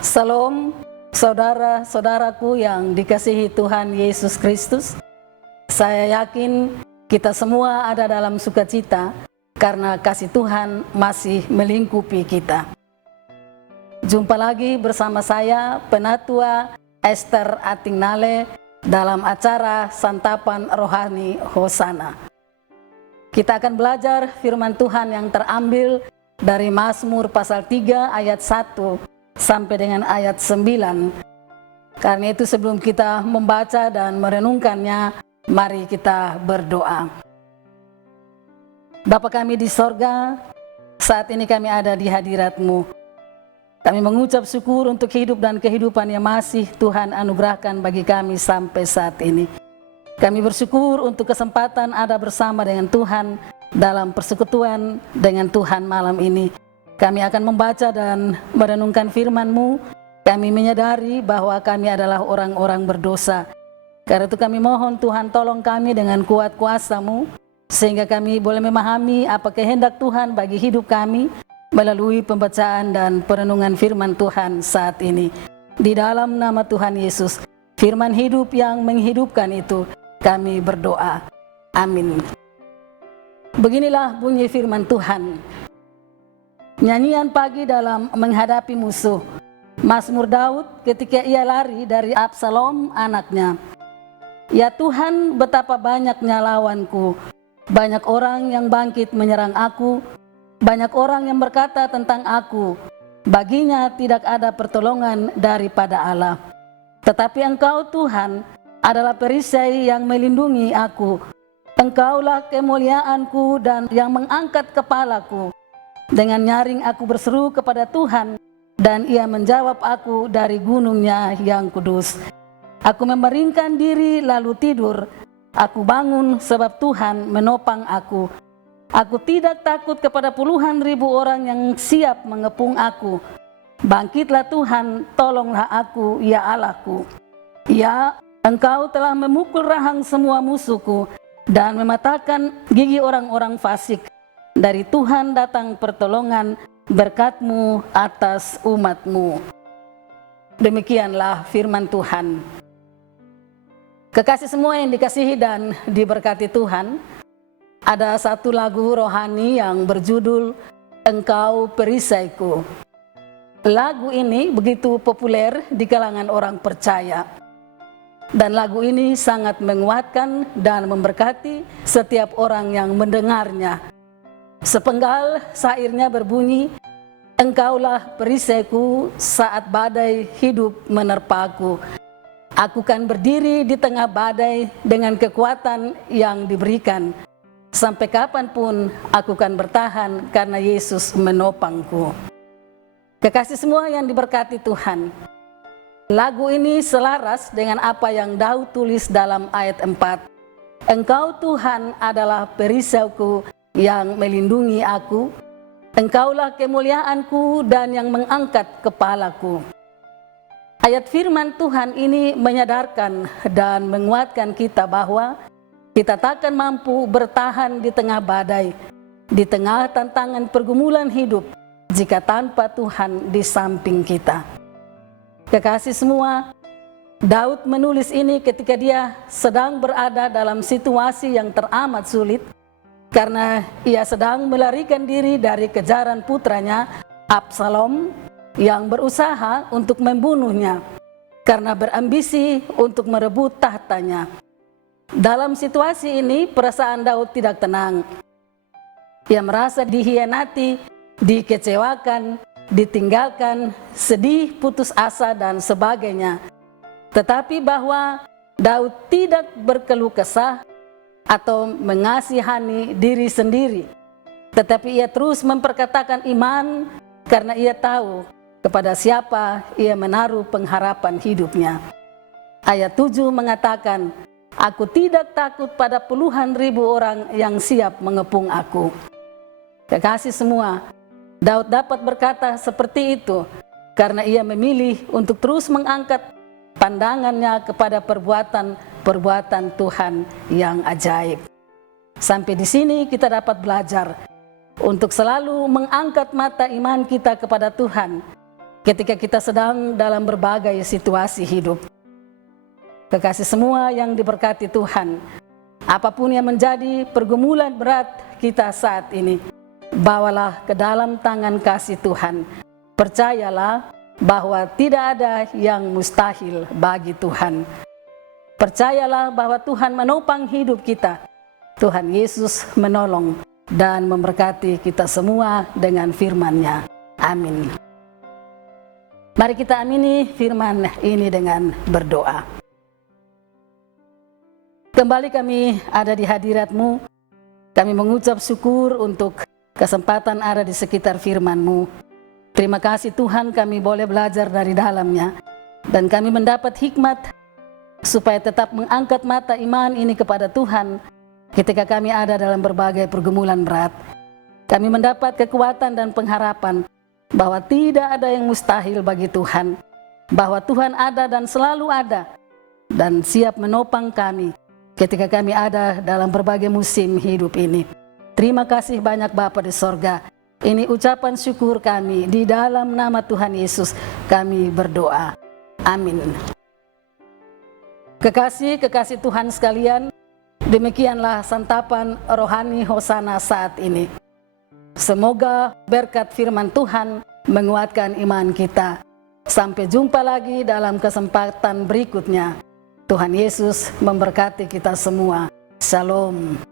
Salam saudara-saudaraku yang dikasihi Tuhan Yesus Kristus. Saya yakin kita semua ada dalam sukacita karena kasih Tuhan masih melingkupi kita. Jumpa lagi bersama saya, Penatua Esther Atingnale, dalam acara Santapan Rohani Hosana. Kita akan belajar firman Tuhan yang terambil dari Mazmur pasal 3 ayat 1 sampai dengan ayat 9. Karena itu sebelum kita membaca dan merenungkannya, mari kita berdoa. Bapa kami di sorga, saat ini kami ada di hadirat-Mu. Kami mengucap syukur untuk hidup dan kehidupan yang masih Tuhan anugerahkan bagi kami sampai saat ini. Kami bersyukur untuk kesempatan ada bersama dengan Tuhan dalam persekutuan dengan Tuhan malam ini. Kami akan membaca dan merenungkan firman-Mu. Kami menyadari bahwa kami adalah orang-orang berdosa. Karena itu kami mohon Tuhan tolong kami dengan kuat kuasa-Mu, sehingga kami boleh memahami apa kehendak Tuhan bagi hidup kami melalui pembacaan dan perenungan firman Tuhan saat ini. Di dalam nama Tuhan Yesus, firman hidup yang menghidupkan itu, kami berdoa. Amin. Beginilah bunyi firman Tuhan. Nyanyian pagi dalam menghadapi musuh. Mazmur Daud ketika ia lari dari Absalom anaknya. Ya Tuhan, betapa banyaknya lawanku. Banyak orang yang bangkit menyerang aku. Banyak orang yang berkata tentang aku, baginya tidak ada pertolongan daripada Allah. Tetapi Engkau Tuhan adalah perisai yang melindungi aku. Engkaulah kemuliaanku dan yang mengangkat kepalaku. Dengan nyaring aku berseru kepada Tuhan, dan Ia menjawab aku dari gunungnya yang kudus. Aku memeringkan diri lalu tidur. Aku bangun sebab Tuhan menopang aku. Aku tidak takut kepada puluhan ribu orang yang siap mengepung aku. Bangkitlah Tuhan, tolonglah aku, ya Allahku. Ya, Engkau telah memukul rahang semua musuhku dan mematahkan gigi orang-orang fasik. Dari Tuhan datang pertolongan, berkat-Mu atas umat-Mu. Demikianlah firman Tuhan. Kekasih semua yang dikasihi dan diberkati Tuhan, ada satu lagu rohani yang berjudul Engkau Perisaiku. Lagu ini begitu populer di kalangan orang percaya. Dan lagu ini sangat menguatkan dan memberkati setiap orang yang mendengarnya. Sepenggal syairnya berbunyi, Engkaulah perisaiku saat badai hidup menerpaku. Aku kan berdiri di tengah badai dengan kekuatan yang diberikan. Sampai kapanpun aku kan bertahan karena Yesus menopangku. Kekasih semua yang diberkati Tuhan, lagu ini selaras dengan apa yang Daud tulis dalam ayat 4. Engkau Tuhan adalah perisaiku yang melindungi aku, Engkaulah kemuliaanku dan yang mengangkat kepalaku. Ayat firman Tuhan ini menyadarkan dan menguatkan kita bahwa kita takkan mampu bertahan di tengah badai, di tengah tantangan pergumulan hidup, jika tanpa Tuhan di samping kita. Kekasih semua, Daud menulis ini ketika dia sedang berada dalam situasi yang teramat sulit, karena ia sedang melarikan diri dari kejaran putranya Absalom yang berusaha untuk membunuhnya karena berambisi untuk merebut tahtanya. Dalam situasi ini perasaan Daud tidak tenang. Ia merasa dikhianati, dikecewakan, ditinggalkan, sedih, putus asa dan sebagainya. Tetapi bahwa Daud tidak berkeluh kesah atau mengasihani diri sendiri, tetapi ia terus memperkatakan iman karena ia tahu kepada siapa ia menaruh pengharapan hidupnya. Ayat 7 mengatakan, aku tidak takut pada puluhan ribu orang yang siap mengepung aku. Kekasih semua, Daud dapat berkata seperti itu karena ia memilih untuk terus mengangkat pandangannya kepada perbuatan Tuhan yang ajaib. Sampai di sini kita dapat belajar untuk selalu mengangkat mata iman kita kepada Tuhan ketika kita sedang dalam berbagai situasi hidup. Kekasih semua yang diberkati Tuhan, apapun yang menjadi pergumulan berat kita saat ini, bawalah ke dalam tangan kasih Tuhan. Percayalah bahwa tidak ada yang mustahil bagi Tuhan. Percayalah bahwa Tuhan menopang hidup kita. Tuhan Yesus menolong dan memberkati kita semua dengan firman-Nya. Amin. Mari kita amini firman ini dengan berdoa. Kembali kami ada di hadirat-Mu. Kami mengucap syukur untuk kesempatan ada di sekitar firman-Mu. Terima kasih Tuhan, kami boleh belajar dari dalamnya. Dan kami mendapat hikmat supaya tetap mengangkat mata iman ini kepada Tuhan ketika kami ada dalam berbagai pergumulan berat. Kami mendapat kekuatan dan pengharapan bahwa tidak ada yang mustahil bagi Tuhan, bahwa Tuhan ada dan selalu ada dan siap menopang kami ketika kami ada dalam berbagai musim hidup ini. Terima kasih banyak Bapa di sorga. Ini ucapan syukur kami, di dalam nama Tuhan Yesus kami berdoa. Amin. Kekasih-kekasih Tuhan sekalian, demikianlah santapan rohani Hosana saat ini. Semoga berkat firman Tuhan menguatkan iman kita. Sampai jumpa lagi dalam kesempatan berikutnya. Tuhan Yesus memberkati kita semua. Shalom.